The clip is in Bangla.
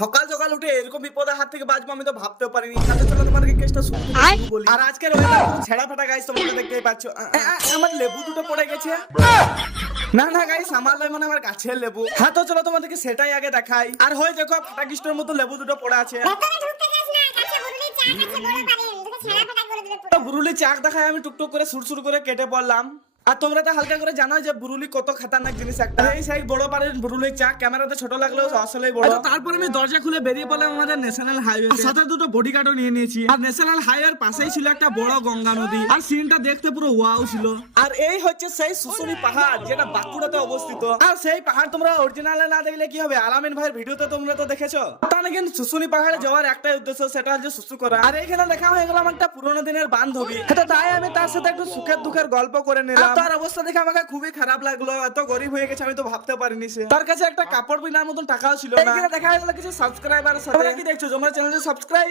সকাল সকাল উঠে এরকম বিপদের হাত থেকে বাঁচবো আমি তো ভাবতেও পারিনি। তাহলে চলো তোমাদেরকে কেসটা শুরু বলি। আর আজকের ওয়েদার পুরো ছেঁড়া ফাটা গাইস তোমরা দেখতেই পাচ্ছ। আমার লেবু দুটো পড়ে গেছে। না না গাইস আমার মানে আমার গাছের লেবু। হ্যাঁ তো চলো তোমাদেরকে সেটাই আগে দেখাই। আর হয় দেখো ফাটা কৃষ্ণের মতো লেবু দুটো পড়ে আছে। তো বুরুলি চাক দেখায় আমি টুকটুক করে সুরসুর করে কেটে পড়লাম। আর তোমরা তো হালকা করে জানো যে বুরুলি কত খাতারনাক জিনিস একটা। এই সাইড বড় পারেন বুরুলি চাক ক্যামেরাতে ছোট লাগলেও আসলেই বড়। তারপর আমি দরজা খুলে বেরিয়ে পড়লাম আমাদের ন্যাশনাল হাইওয়ে সাথে দুটো বডিগার্ডও নিয়ে নিয়েছি। আর ন্যাশনাল হাইওয়ের পাশেই ছিল একটা বড় গঙ্গা নদী। আর সিনটা দেখতে পুরো ওয়াও ছিল। আর এই হচ্ছে সেই শুশুনি পাহাড় যেটা বাঁকুড়াতে অবস্থিত। আর সেই পাহাড় তোমরা অরিজিনালে না দেখলে কি হবে? আলামিন ভাইয়ের ভিডিওতে তোমরা তো দেখেছ? তাহলে কিন্তু শুশুনি পাহাড়ে যাওয়ার একটাই উদ্দেশ্য সেটা হচ্ছে শুশু করা। আর এখানে দেখা হয়ে গেল আমার একটা পুরোনো দিনের বান্ধবী। তাই আমি তার সাথে একটু সুখের দুঃখের গল্প করে নিলাম। তার অবস্থা দেখে আমাকে খুবই খারাপ লাগল। এত গরিব হয়ে গেছে আমি তো ভাবতে পারিনি সে। তার কাছে একটা কাপড় বিনার মতন টাকাও ছিল না। দেখা গেল কিছু সাবস্ক্রাইবার সাথে। কি দেখছ? তোমরা চ্যানেলটা সাবস্ক্রাইব